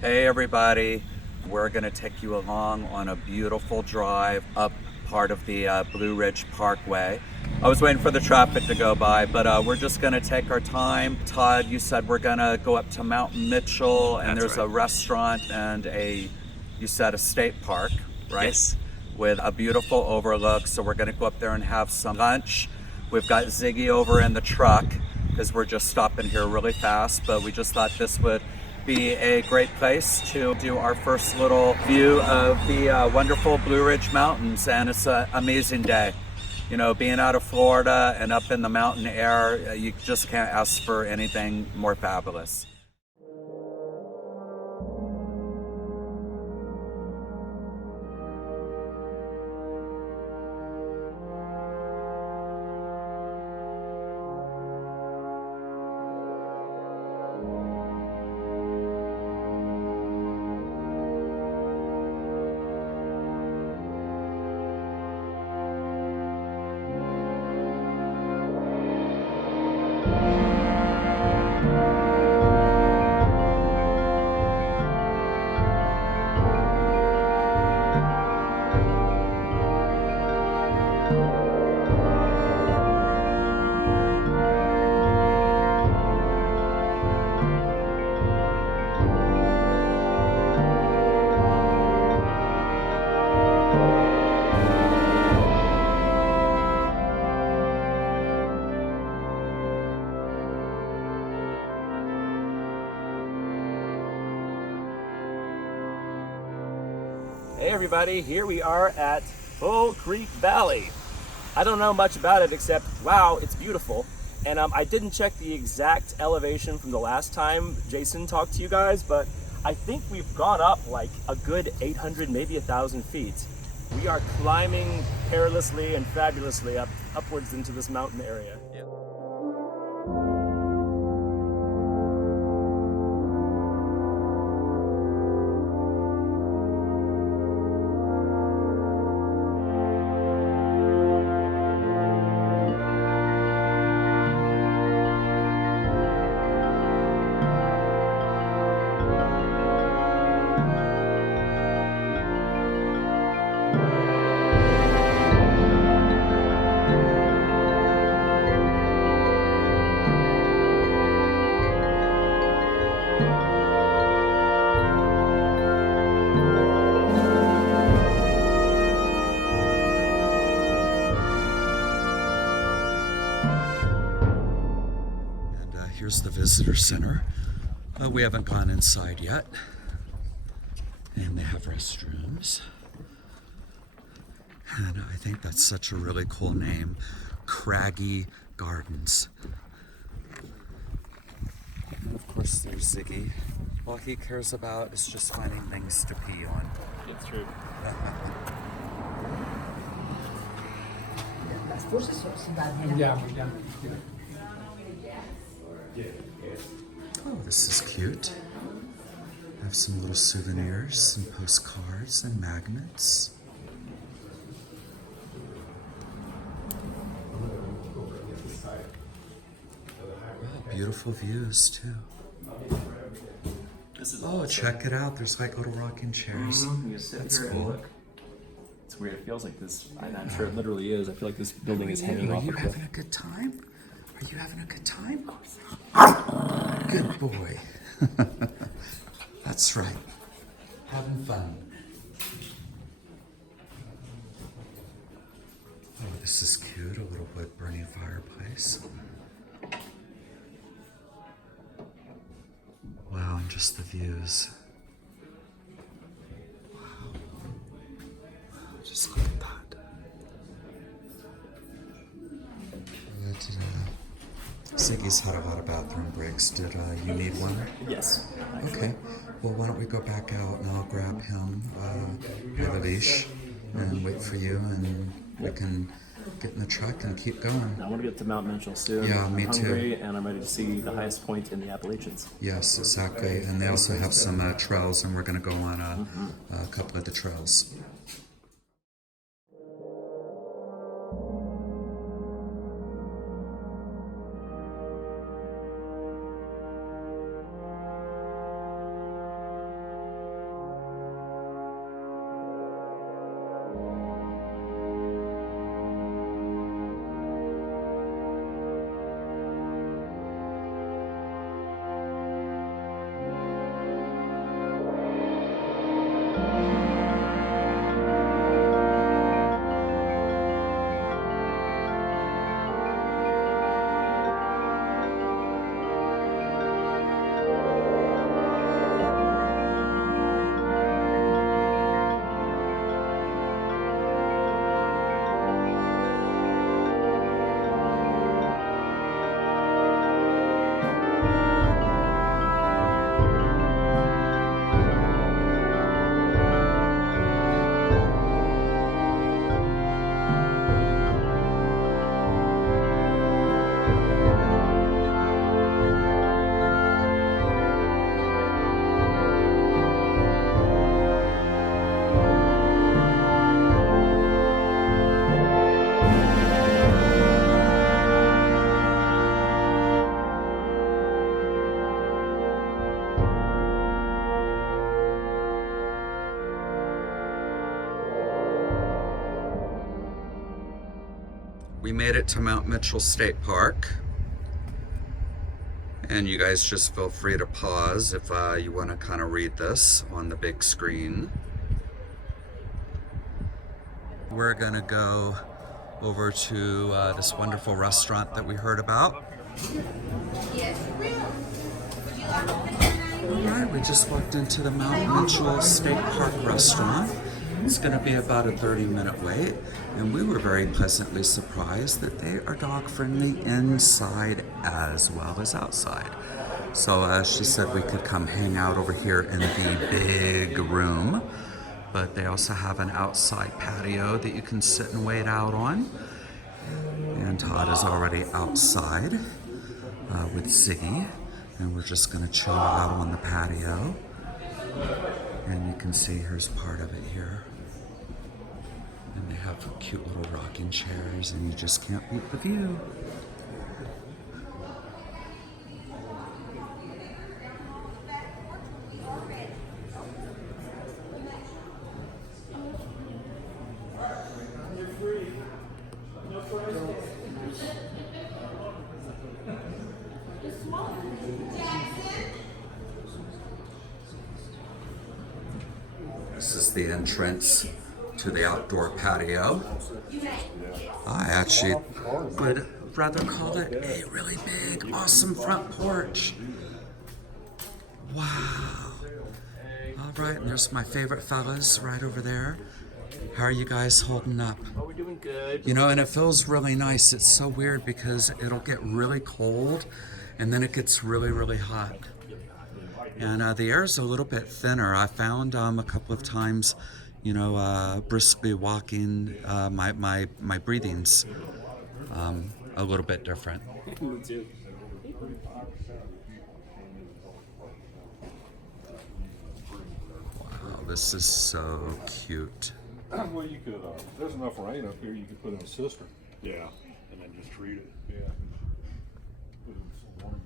Hey everybody, we're going to take you along on a beautiful drive up part of the Blue Ridge Parkway. I was waiting for the traffic to go by, but we're just going to take our time. Todd, you said we're going to go up to Mount Mitchell, and That's there's right. a restaurant and you said a state park, right? Yes. With a beautiful overlook, so we're going to go up there and have some lunch. We've got Ziggy over in the truck because we're just stopping here really fast, but we just thought this would be a great place to do our first little view of the wonderful Blue Ridge Mountains, and it's an amazing day. You know, being out of Florida and up in the mountain air, you just can't ask for anything more fabulous. Hey everybody, here we are at Bull Creek Valley. I don't know much about it except, wow, it's beautiful. And I didn't check the exact elevation from the last time Jason talked to you guys, but I think we've gone up like a good 800, maybe 1,000 feet. We are climbing perilously and fabulously upwards into this mountain area. Here's the visitor center. We haven't gone inside yet. And they have restrooms. And I think that's such a really cool name, Craggy Gardens. And of course there's Ziggy. All he cares about is just finding things to pee on. It's true. Oh, this is cute. I have some little souvenirs and postcards and magnets. Oh, beautiful views too. Oh, check it out. There's like little rocking chairs. That's cool. It's weird. It feels like this. I'm sure it literally is. I feel like this building is hanging off Are you a cliff. having a good time? Are you having a good time? Good boy. That's right. Having fun. Oh, this is cute. A little wood burning fireplace. Wow, and just the views. Wow. Just look at that. Ziggy's had a lot of bathroom breaks. Did you need one? Yes. Okay. Well, why don't we go back out and I'll grab him by the leash and wait for you, and we can get in the truck and keep going. I want to get to Mount Mitchell soon. Yeah, me I'm too. hungry and I'm ready to see the highest point in the Appalachians. Yes, exactly. And they also have some trails, and we're going to go on a couple of the trails. We made it to Mount Mitchell State Park. And you guys just feel free to pause if you want to kind of read this on the big screen. We're gonna go over to this wonderful restaurant that we heard about. Alright, we just walked into the Mount Mitchell State Park restaurant. It's going to be about a 30-minute wait, and we were very pleasantly surprised that they are dog friendly inside as well as outside. So she said we could come hang out over here in the big room, but they also have an outside patio that you can sit and wait out on. And Todd is already outside with Ziggy, and we're just going to chill out on the patio. And you can see here's part of it here. And they have cute little rocking chairs, and you just can't beat the view. This is the entrance to the outdoor patio. I actually would rather call it a really big, awesome front porch. Wow. All right, and there's my favorite fellas right over there. How are you guys holding up? Oh, we're doing good. You know, and it feels really nice. It's so weird because it'll get really cold and then it gets really, really hot. And the air is a little bit thinner. I found a couple of times, you know, briskly walking, my breathing's a little bit different. Me too. Wow, this is so cute. Well, you could, there's enough rain up here, you could put in a cistern. Yeah, and then just treat it. Yeah. Put in some water.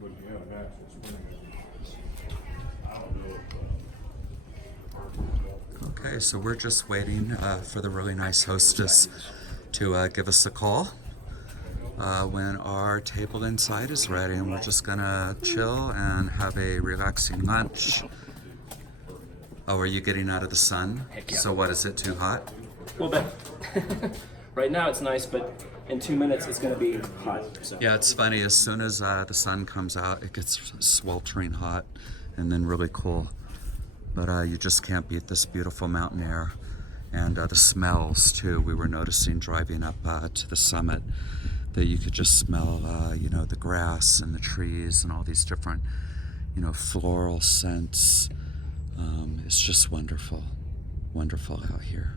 But if you have an actual spring, I don't know if Okay, so we're just waiting for the really nice hostess to give us a call when our table inside is ready, and we're just gonna chill and have a relaxing lunch. Oh, are you getting out of the sun? Heck yeah. So what, is it too hot? A little bit. Right now it's nice, but in 2 minutes it's going to be hot. So. Yeah, it's funny. As soon as the sun comes out, it gets sweltering hot and then really cool. But you just can't beat this beautiful mountain air. And the smells, too. We were noticing driving up to the summit that you could just smell, you know, the grass and the trees and all these different, you know, floral scents. It's just wonderful. Wonderful out here.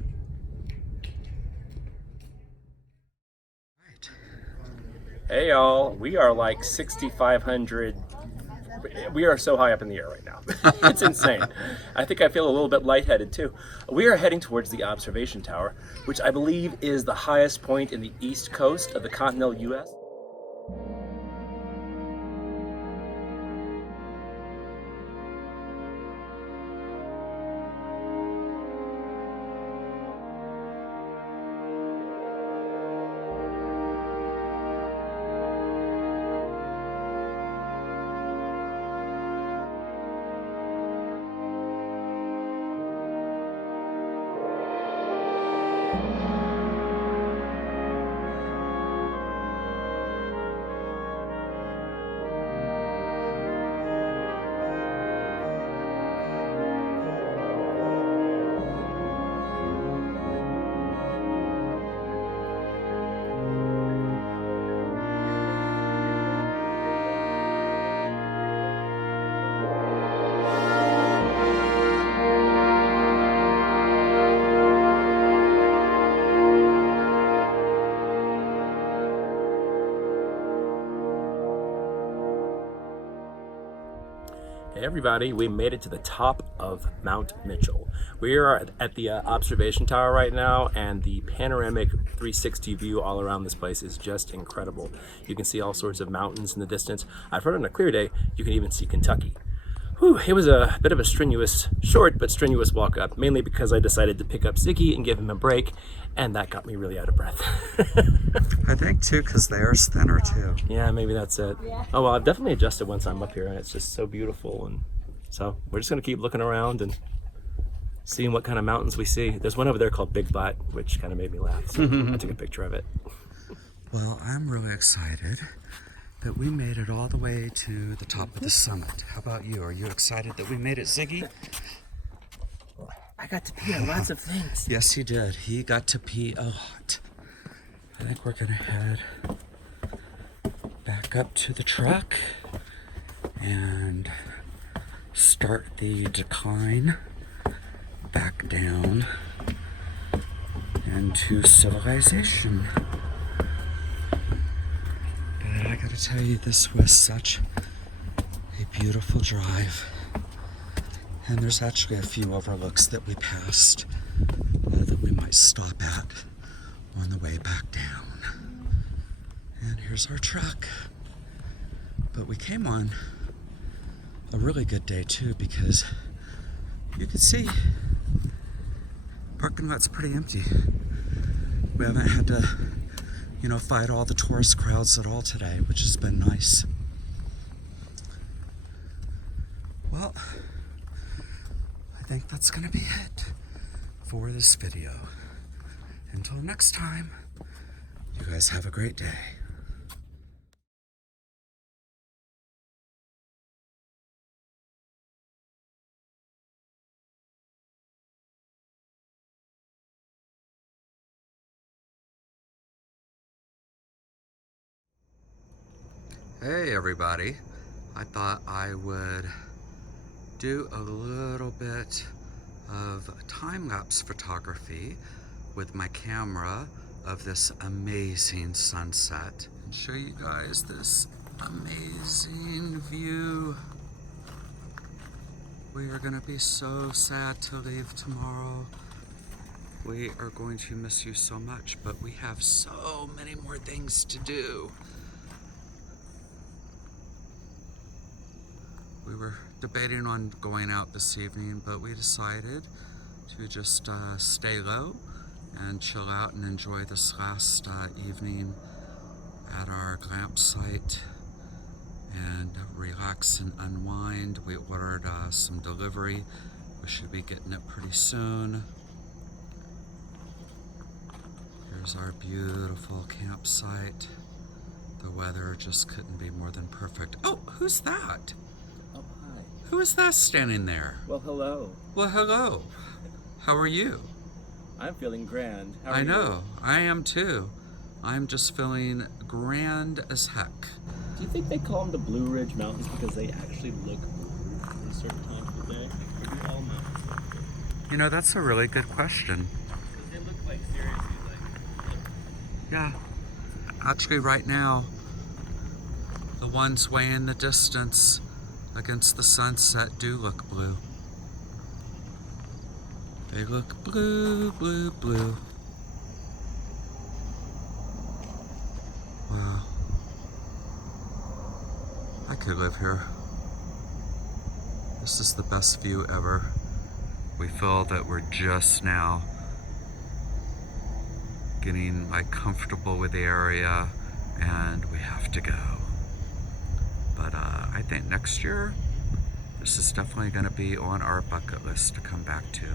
Hey y'all, we are like 6,500. We are so high up in the air right now. It's insane. I think I feel a little bit lightheaded too. We are heading towards the observation tower, which I believe is the highest point in the east coast of the continental US. Hey everybody, we made it to the top of Mount Mitchell. We are at the observation tower right now, and the panoramic 360 view all around this place is just incredible. You can see all sorts of mountains in the distance. I've heard on a clear day, you can even see Kentucky. Whew, it was a bit of a short but strenuous walk up, mainly because I decided to pick up Ziggy and give him a break, and that got me really out of breath. I think too, because the air's thinner too. Yeah, maybe that's it. Oh well, I've definitely adjusted once I'm up here, and it's just so beautiful, and so we're just gonna keep looking around and seeing what kind of mountains we see. There's one over there called Big Butt, which kind of made me laugh, so I took a picture of it. Well, I'm really excited that we made it all the way to the top of the summit. How about you? Are you excited that we made it, Ziggy? I got to pee on lots of things. Yes, he did. He got to pee a lot. I think we're gonna head back up to the truck and start the decline back down into civilization. But I gotta tell you, this was such a beautiful drive. And there's actually a few overlooks that we passed that we might stop at on the way back down. And here's our truck. But we came on a really good day too, because you can see parking lot's pretty empty. We haven't had to, fight all the tourist crowds at all today, which has been nice. Well, I think that's gonna be it for this video. Until next time, you guys have a great day. Hey everybody, I thought I would do a little bit of time-lapse photography with my camera of this amazing sunset and show you guys this amazing view. We are gonna be so sad to leave tomorrow. We are going to miss you so much, but we have so many more things to do. We were debating on going out this evening, but we decided to just stay low and chill out and enjoy this last evening at our glamp site and relax and unwind. We ordered some delivery. We should be getting it pretty soon. Here's our beautiful campsite. The weather just couldn't be more than perfect. Oh, who's that? Oh, hi. Who is that standing there? Well, hello. Well, hello. How are you? I'm feeling grand. How are I you? know. I am too. I'm just feeling grand as heck. Do you think they call them the Blue Ridge Mountains because they actually look blue at certain times of the day? Or do all mountains look blue? You know, that's a really good question. Because they look like, seriously, like... Yeah. Actually, right now, the ones way in the distance against the sunset do look blue. They look blue, blue, blue. Wow. I could live here. This is the best view ever. We feel that we're just now getting comfortable with the area and we have to go. But I think next year, this is definitely gonna be on our bucket list to come back to,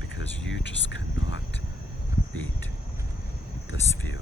because you just cannot beat this view.